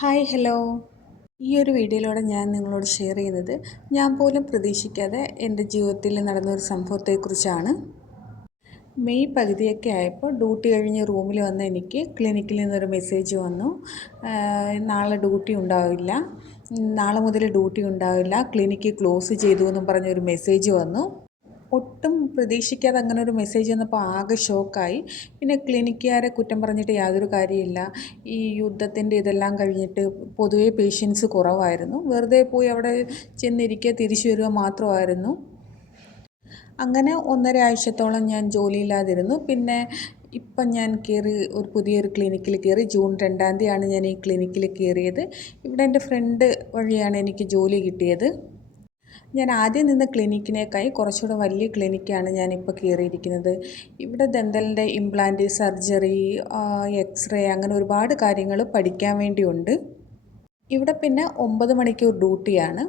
Hi hello. ഈ ഒരു വീഡിയോയിലൂടെ ഞാൻ നിങ്ങളോട് ഷെയർ ചെയ്യുന്നത് ഞാൻ പോലും പ്രതീക്ഷിക്കാതെ എൻ്റെ ജീവിതത്തിൽ നടന്നൊരു സംഭവത്തെക്കുറിച്ചാണ്. മെയ് പകുതിയൊക്കെ ആയപ്പോൾ ഡ്യൂട്ടി കഴിഞ്ഞ് റൂമിൽ വന്ന എനിക്ക് ക്ലിനിക്കിൽ നിന്നൊരു മെസ്സേജ് വന്നു. നാളെ ഡ്യൂട്ടി ഉണ്ടാവില്ല, നാളെ മുതൽ ഡ്യൂട്ടി ഉണ്ടാവില്ല, ക്ലിനിക്ക് ക്ലോസ് ചെയ്തു എന്നും പറഞ്ഞൊരു മെസ്സേജ് വന്നു. ഒട്ടും പ്രതീക്ഷിക്കാതെ അങ്ങനെ ഒരു മെസ്സേജ് വന്നപ്പോൾ ആകെ ഷോക്കായി. പിന്നെ ക്ലിനിക്കുകാരെ കുറ്റം പറഞ്ഞിട്ട് യാതൊരു കാര്യമില്ല. ഈ യുദ്ധത്തിൻ്റെ ഇതെല്ലാം കഴിഞ്ഞിട്ട് പൊതുവേ പേഷ്യൻസ് കുറവായിരുന്നു. വെറുതെ പോയി അവിടെ ചെന്നിരിക്കുക തിരിച്ചു വരിക മാത്രമായിരുന്നു. അങ്ങനെ 1.5 ആഴ്ചത്തോളം ഞാൻ ജോലിയില്ലാതിരുന്നു. പിന്നെ ഇപ്പം ഞാൻ പുതിയൊരു ക്ലിനിക്കിൽ കയറി. ജൂൺ 2-ാം തീയതിയാണ് ഞാൻ ഈ ക്ലിനിക്കിൽ കയറിയത്. ഇവിടെ എൻ്റെ ഫ്രണ്ട് വഴിയാണ് എനിക്ക് ജോലി കിട്ടിയത്. ഞാൻ ആദ്യം നിന്ന ക്ലിനിക്കിനേക്കായി കുറച്ചുകൂടെ വലിയ ക്ലിനിക്കാണ് ഞാനിപ്പോൾ കയറിയിരിക്കുന്നത്. ഇവിടെ ദന്തലിൻ്റെ ഇംപ്ലാന്റ്, സർജറി, എക്സ്റേ അങ്ങനെ ഒരുപാട് കാര്യങ്ങൾ പഠിക്കാൻ വേണ്ടിയുണ്ട്. ഇവിടെ പിന്നെ 9 മണിക്കൂർ ഡ്യൂട്ടിയാണ്.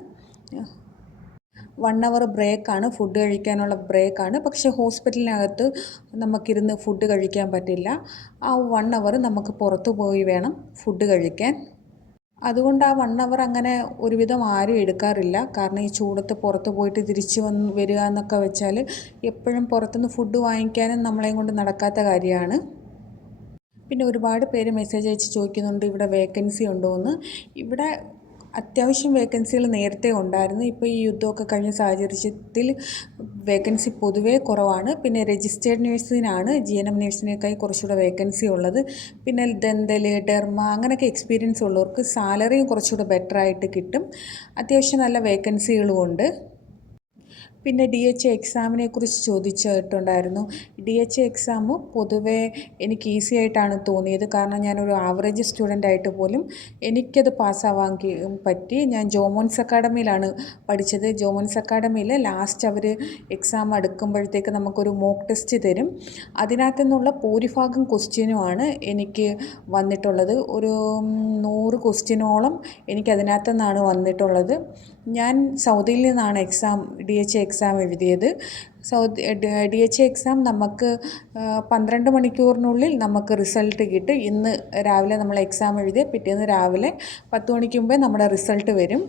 1 അവർ ബ്രേക്കാണ്, ഫുഡ് കഴിക്കാനുള്ള ബ്രേക്കാണ്. പക്ഷേ ഹോസ്പിറ്റലിനകത്ത് നമുക്കിരുന്ന് ഫുഡ് കഴിക്കാൻ പറ്റില്ല. ആ 1 അവർ നമുക്ക് പുറത്തു പോയി വേണം ഫുഡ് കഴിക്കാൻ. അതുകൊണ്ട് ആ 1 അവർ അങ്ങനെ ഒരുവിധം ആരും എടുക്കാറില്ല. കാരണം ഈ ചൂടത്ത് പുറത്ത് പോയിട്ട് തിരിച്ച് വരിക എന്നൊക്കെ വെച്ചാൽ എപ്പോഴും പുറത്തുനിന്ന് ഫുഡ് വാങ്ങിക്കാനും നമ്മളെയും കൊണ്ട് നടക്കാത്ത കാര്യമാണ്. പിന്നെ ഒരുപാട് പേര് മെസ്സേജ് അയച്ച് ചോദിക്കുന്നുണ്ട് ഇവിടെ വേക്കൻസി ഉണ്ടോ എന്ന്. ഇവിടെ അത്യാവശ്യം വേക്കൻസികൾ നേരത്തെ ഉണ്ടായിരുന്നു. ഇപ്പോൾ ഈ യുദ്ധമൊക്കെ കഴിഞ്ഞ സാഹചര്യത്തിൽ വേക്കൻസി പൊതുവേ കുറവാണ്. പിന്നെ രജിസ്റ്റേർഡ് നേഴ്സിനാണ് GNM നേഴ്സിനേക്കായി കുറച്ചുകൂടെ വേക്കൻസി ഉള്ളത്. പിന്നെ ദന്തൽ, ഡെർമ അങ്ങനെയൊക്കെ എക്സ്പീരിയൻസ് ഉള്ളവർക്ക് സാലറിയും കുറച്ചുകൂടെ ബെറ്ററായിട്ട് കിട്ടും. അത്യാവശ്യം നല്ല വേക്കൻസികളും ഉണ്ട്. പിന്നെ DHA എക്സാമിനെ കുറിച്ച് ചോദിച്ചിട്ടുണ്ടായിരുന്നു. DHA എക്സാം പൊതുവേ എനിക്ക് ഈസി ആയിട്ടാണ് തോന്നിയത്. കാരണം ഞാനൊരു ആവറേജ് സ്റ്റുഡൻ്റ് ആയിട്ട് പോലും എനിക്കത് പാസ്സാവാൻ പറ്റി. ഞാൻ ജോമോൻസ് അക്കാഡമിയിലാണ് പഠിച്ചത്. ജോമോൻസ് അക്കാഡമിയിൽ ലാസ്റ്റ് അവർ എക്സാം അടുക്കുമ്പോഴത്തേക്ക് നമുക്കൊരു മോക്ക് ടെസ്റ്റ് തരും. അതിനകത്തു നിന്നുള്ള ഭൂരിഭാഗം ക്വസ്റ്റ്യനുമാണ് എനിക്ക് വന്നിട്ടുള്ളത്. ഒരു 100 ക്വസ്റ്റ്യനോളം എനിക്കതിനകത്തു നിന്നാണ് വന്നിട്ടുള്ളത്. ഞാൻ സൗദിയിൽ നിന്നാണ് DHA എക്സാം എഴുതിയത്. DHA എക്സാം നമുക്ക് 12 മണിക്കൂറിനുള്ളിൽ നമുക്ക് റിസൾട്ട് കിട്ടും. ഇന്ന് രാവിലെ നമ്മൾ എക്സാം എഴുതിയ പിറ്റേന്ന് രാവിലെ 10 മണിക്ക് മുമ്പേ നമ്മുടെ റിസൾട്ട് വരും.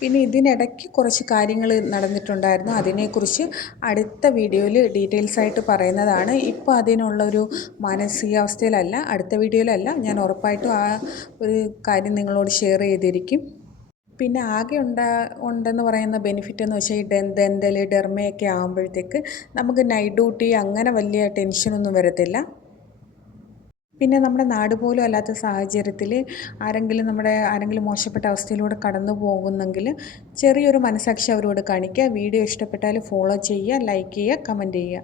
പിന്നെ ഇതിനിടയ്ക്ക് കുറച്ച് കാര്യങ്ങൾ നടന്നിട്ടുണ്ടായിരുന്നു. അതിനെക്കുറിച്ച് അടുത്ത വീഡിയോയിൽ ഡീറ്റെയിൽസ് ആയിട്ട് പറയുന്നതാണ്. ഇപ്പോൾ അതിനുള്ളൊരു മാനസികാവസ്ഥയിലല്ല, അടുത്ത വീഡിയോയിലല്ല, ഞാൻ ഉറപ്പായിട്ടും ആ ഒരു കാര്യം നിങ്ങളോട് ഷെയർ ചെയ്തിരിക്കും. പിന്നെ ആകെ ഉണ്ടെന്ന് പറയുന്ന ബെനിഫിറ്റ് എന്ന് വെച്ചാൽ ഈ ദന്തൽ, ഡെർമയൊക്കെ ആകുമ്പോഴത്തേക്ക് നമുക്ക് നൈറ്റ് ഡ്യൂട്ടി അങ്ങനെ വലിയ ടെൻഷനൊന്നും വരത്തില്ല. പിന്നെ നമ്മുടെ നാട് പോലും അല്ലാത്ത സാഹചര്യത്തിൽ ആരെങ്കിലും മോശപ്പെട്ട അവസ്ഥയിലൂടെ കടന്നു പോകുന്നെങ്കിൽ ചെറിയൊരു മനസാക്ഷി അവരോട് കാണിക്കുക. വീഡിയോ ഇഷ്ടപ്പെട്ടാൽ ഫോളോ ചെയ്യുക, ലൈക്ക് ചെയ്യുക, കമൻറ്റ് ചെയ്യുക.